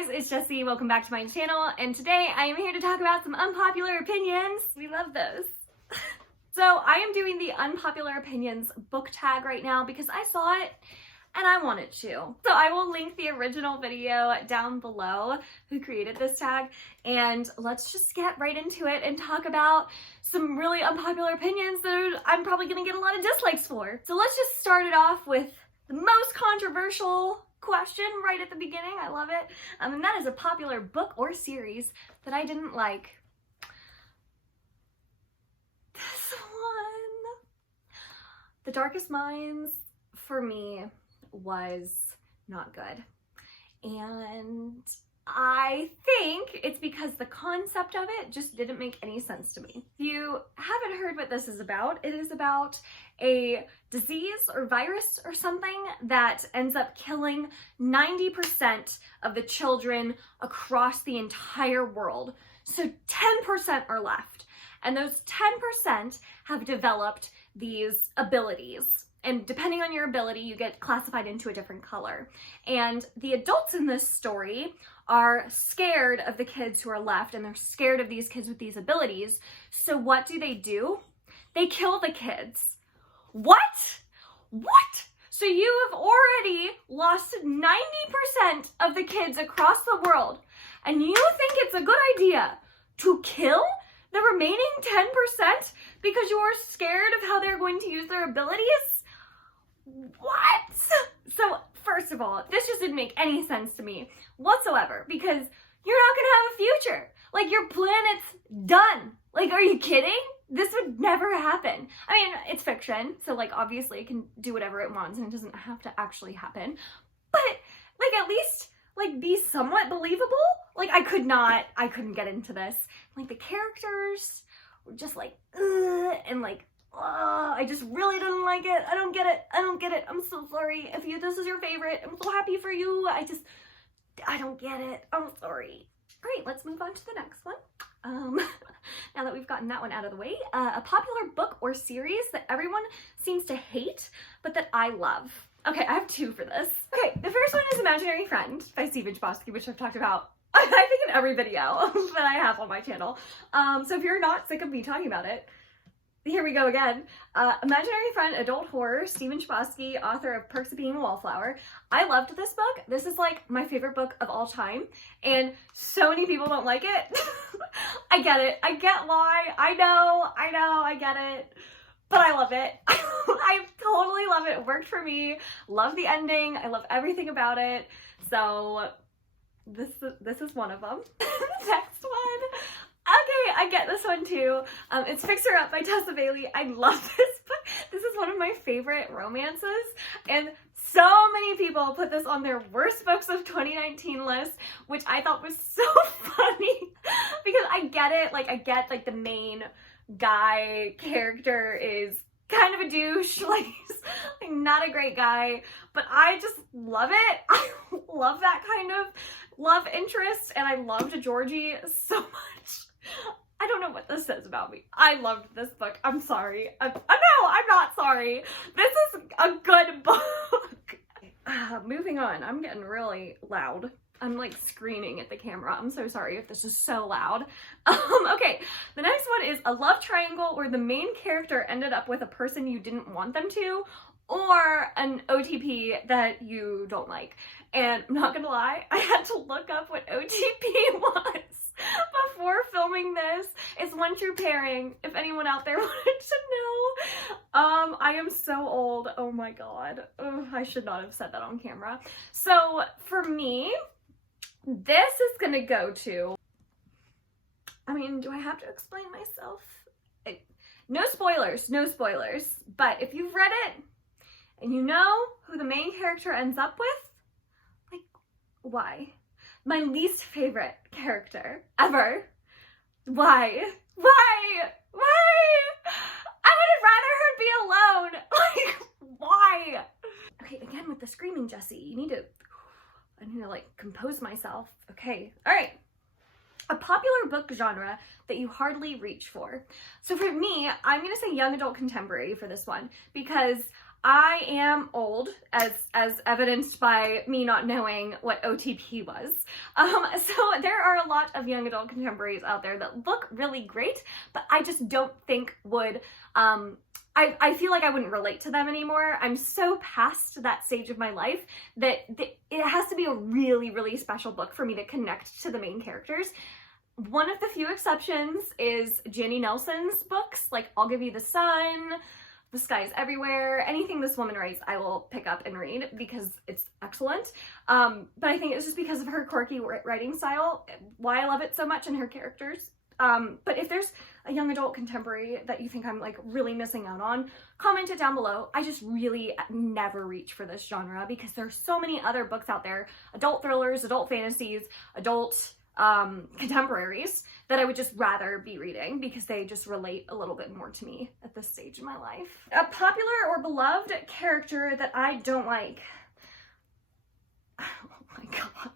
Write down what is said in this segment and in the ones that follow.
Hey guys, it's Jessie. Welcome back to my channel, and today I am here to talk about some unpopular opinions. We love those. So I am doing the unpopular opinions book tag right now because I saw it and I wanted to. So I will link the original video down below who created this tag, and let's just get right into it and talk about some really unpopular opinions that I'm probably gonna get a lot of dislikes for. So let's just start it off with the most controversial question right at the beginning. I love it. And that is a popular book or series that I didn't like. This one. The Darkest Minds, for me, was not good. And I think it's because the concept of it just didn't make any sense to me. If you haven't heard what this is about, it is about a disease or virus or something that ends up killing 90% of the children across the entire world. So 10% are left. And those 10% have developed these abilities. And depending on your ability, you get classified into a different color. And the adults in this story are scared of the kids who are left, and they're scared of these kids with these abilities. So what do? They kill the kids. What? So you have already lost 90% of the kids across the world, and you think it's a good idea to kill the remaining 10% because you are scared of how they're going to use their abilities? What? So first of all, this just didn't make any sense to me whatsoever, because you're not gonna have a future. Like, your planet's done. Like, are you kidding? This would never happen. I mean, it's fiction, so like obviously it can do whatever it wants and it doesn't have to actually happen. But like, at least like be somewhat believable. Like, I couldn't get into this. Like, the characters were just like, ugh, and like, I just really didn't like it. I don't get it. I'm so sorry. If this is your favorite, I'm so happy for you. I don't get it. I'm sorry. Great, let's move on to the next one. Now that we've gotten that one out of the way, a popular book or series that everyone seems to hate, but that I love. Okay, I have two for this. Okay, the first one is Imaginary Friend by Stephen Chbosky, which I've talked about I think in every video that I have on my channel. So if you're not sick of me talking about it, here we go again. Imaginary Friend, adult horror, Stephen Chbosky, author of Perks of Being a Wallflower. I loved this book. This is like my favorite book of all time, and so many people don't like it. I get it. I get why. I know, I get it. But I love it. I totally love it. It worked for me. Love the ending. I love everything about it. So this is one of them. Next one. Okay, I get this one too. It's Fixer Up by Tessa Bailey. I love this book. This is one of my favorite romances, and so many people put this on their worst books of 2019 list, which I thought was so funny because I get it. Like, I get like the main guy character is kind of a douche, like he's like not a great guy, but I just love it. I love that kind of love interest, and I loved Georgie so much. I don't know what this says about me. I loved this book. I'm sorry. No, I'm not sorry. This is a good book. Moving on. I'm getting really loud. I'm like screaming at the camera. I'm so sorry if this is so loud. Okay, the next one is a love triangle where the main character ended up with a person you didn't want them to, or an OTP that you don't like. And I'm not gonna lie, I had to look up what OTP was before filming this. It's one true pairing, if anyone out there wanted to know. I am so old. Oh my god. Ugh, I should not have said that on camera. So for me, this is gonna go to, I mean, do I have to explain myself? No spoilers, but if you've read it and you know who the main character ends up with, like, why? My least favorite character ever. Why? I would have rather her be alone. Like, why? Okay, again with the screaming, Jessie, I need to like compose myself. Okay, all right. A popular book genre that you hardly reach for. So for me, I'm gonna say young adult contemporary for this one, because I am old, as evidenced by me not knowing what OTP was. So there are a lot of young adult contemporaries out there that look really great, but I just don't think would, I feel like I wouldn't relate to them anymore. I'm so past that stage of my life that it has to be a really, really special book for me to connect to the main characters. One of the few exceptions is Janny Nelson's books, like I'll Give You the Sun, The Sky is Everywhere. Anything this woman writes, I will pick up and read because it's excellent. But I think it's just because of her quirky writing style, why I love it so much, and her characters. But if there's a young adult contemporary that you think I'm like really missing out on, comment it down below. I just really never reach for this genre because there's so many other books out there, adult thrillers, adult fantasies, adult contemporaries, that I would just rather be reading because they just relate a little bit more to me at this stage in my life. A popular or beloved character that I don't like. Oh my god.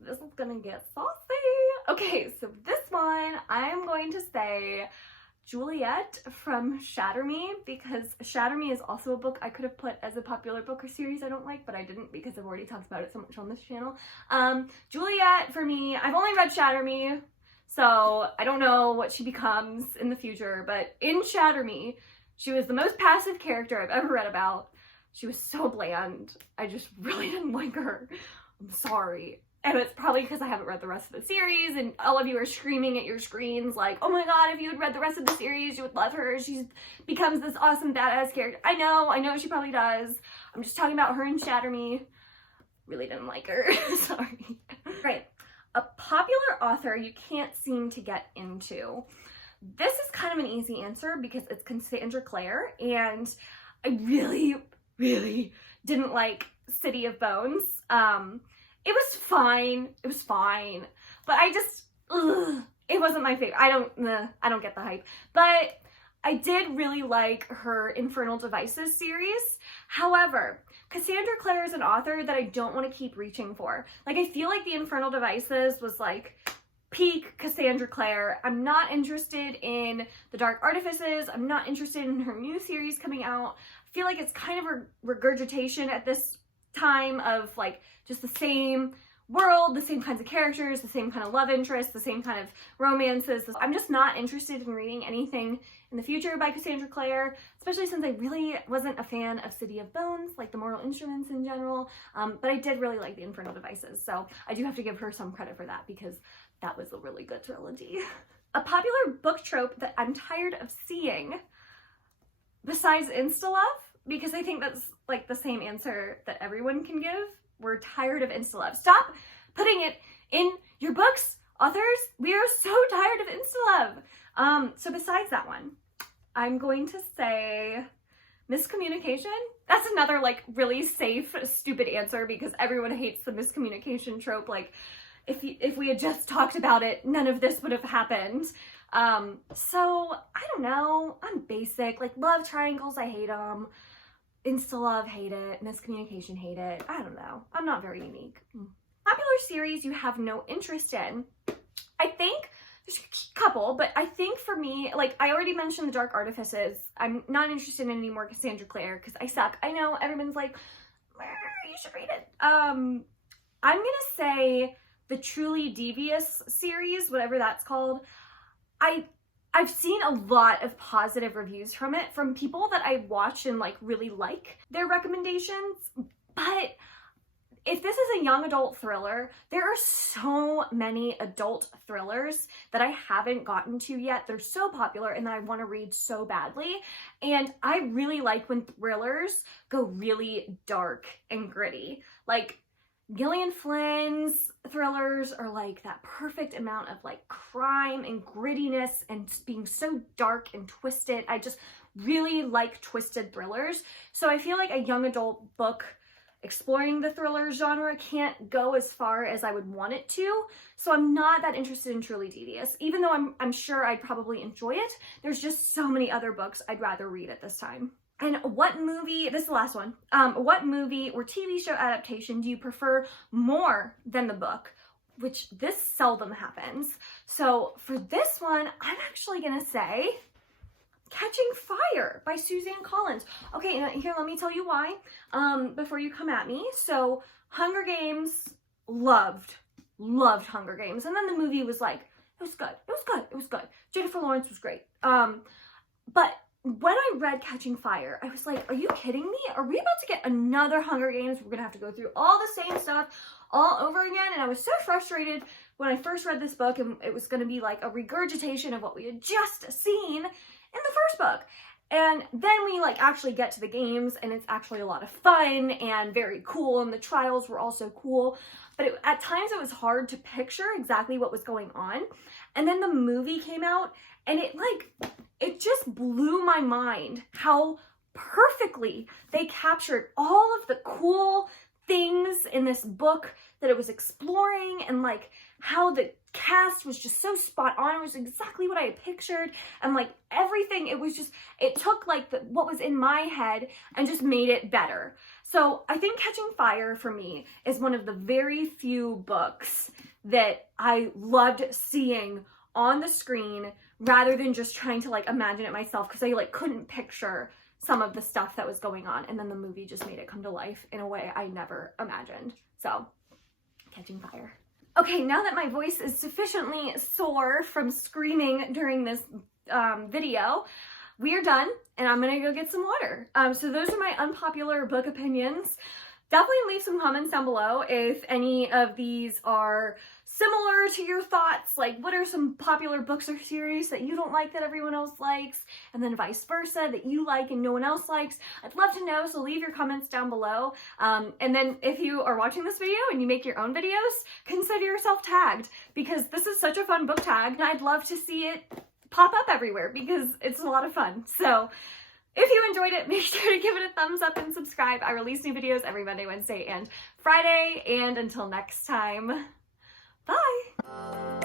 This is gonna get saucy. Okay, so this one, I'm going to say Juliet from Shatter Me, because Shatter Me is also a book I could have put as a popular book or series I don't like, but I didn't because I've already talked about it so much on this channel. Juliet, for me, I've only read Shatter Me, so I don't know what she becomes in the future, but in Shatter Me, she was the most passive character I've ever read about. She was so bland. I just really didn't like her. I'm sorry. And it's probably because I haven't read the rest of the series and all of you are screaming at your screens like, oh my god, if you had read the rest of the series, you would love her. She becomes this awesome badass character. I know she probably does. I'm just talking about her in Shatter Me. Really didn't like her. Sorry. Right. A popular author you can't seem to get into. This is kind of an easy answer because it's Cassandra Clare, and I really, really didn't like City of Bones. It was fine. It was fine. But I just, it wasn't my favorite. I don't get the hype. But I did really like her Infernal Devices series. However, Cassandra Clare is an author that I don't want to keep reaching for. Like, I feel like the Infernal Devices was like peak Cassandra Clare. I'm not interested in The Dark Artifices. I'm not interested in her new series coming out. I feel like it's kind of a regurgitation at this time of like just the same world, the same kinds of characters, the same kind of love interests, the same kind of romances. I'm just not interested in reading anything in the future by Cassandra Clare, especially since I really wasn't a fan of City of Bones, like the Mortal Instruments in general, but I did really like the Infernal Devices, so I do have to give her some credit for that because that was a really good trilogy. A popular book trope that I'm tired of seeing, besides insta-love, because I think that's like the same answer that everyone can give. We're tired of insta-love. Stop putting it in your books, authors. We are so tired of insta-love. So besides that one, I'm going to say miscommunication. That's another like really safe, stupid answer because everyone hates the miscommunication trope. Like if we had just talked about it, none of this would have happened. So I don't know. I'm basic. Like love triangles, I hate them. Insta-love, hate it. Miscommunication, hate it. I don't know. I'm not very unique. Popular series you have no interest in. I think there's a couple, but I think for me, like I already mentioned The Dark Artifices. I'm not interested in any more Cassandra Clare because I suck. I know everyone's like, you should read it. I'm gonna say the Truly Devious series, whatever that's called. I've seen a lot of positive reviews from it from people that I watch and like really like their recommendations, but if this is a young adult thriller, there are so many adult thrillers that I haven't gotten to yet. They're so popular and that I want to read so badly, and I really like when thrillers go really dark and gritty. Like Gillian Flynn's thrillers are like that perfect amount of like crime and grittiness and being so dark and twisted. I just really like twisted thrillers. So I feel like a young adult book exploring the thriller genre can't go as far as I would want it to. So I'm not that interested in Truly Devious, even though I'm sure I'd probably enjoy it. There's just so many other books I'd rather read at this time. And what movie, this is the last one, what movie or TV show adaptation do you prefer more than the book? Which this seldom happens. So for this one, I'm actually gonna say Catching Fire by Suzanne Collins. Okay, now here, let me tell you why, before you come at me. So, Hunger Games, loved Hunger Games. And then the movie was like, it was good. Jennifer Lawrence was great. But when I read Catching Fire, I was like, are you kidding me? Are we about to get another Hunger Games? We're gonna have to go through all the same stuff all over again. And I was so frustrated when I first read this book, and it was gonna be like a regurgitation of what we had just seen in the first book. And then we like actually get to the games, and it's actually a lot of fun and very cool, and the trials were also cool. But at times it was hard to picture exactly what was going on. And then the movie came out, and it just blew my mind how perfectly they captured all of the cool things in this book that it was exploring, and like how the cast was just so spot on. It was exactly what I had pictured, and like everything, it took like what was in my head and just made it better. So I think Catching Fire for me is one of the very few books that I loved seeing on the screen rather than just trying to like imagine it myself, because I like couldn't picture some of the stuff that was going on, and then the movie just made it come to life in a way I never imagined. So, Catching Fire. Okay, now that my voice is sufficiently sore from screaming during this video, we are done, and I'm gonna go get some water. So those are my unpopular book opinions. Definitely leave some comments down below if any of these are similar to your thoughts. Like, what are some popular books or series that you don't like that everyone else likes? And then vice versa, that you like and no one else likes. I'd love to know, so leave your comments down below. And then if you are watching this video and you make your own videos, consider yourself tagged, because this is such a fun book tag, and I'd love to see it pop up everywhere because it's a lot of fun. So, if you enjoyed it, make sure to give it a thumbs up and subscribe. I release new videos every Monday, Wednesday, and Friday. And until next time, bye!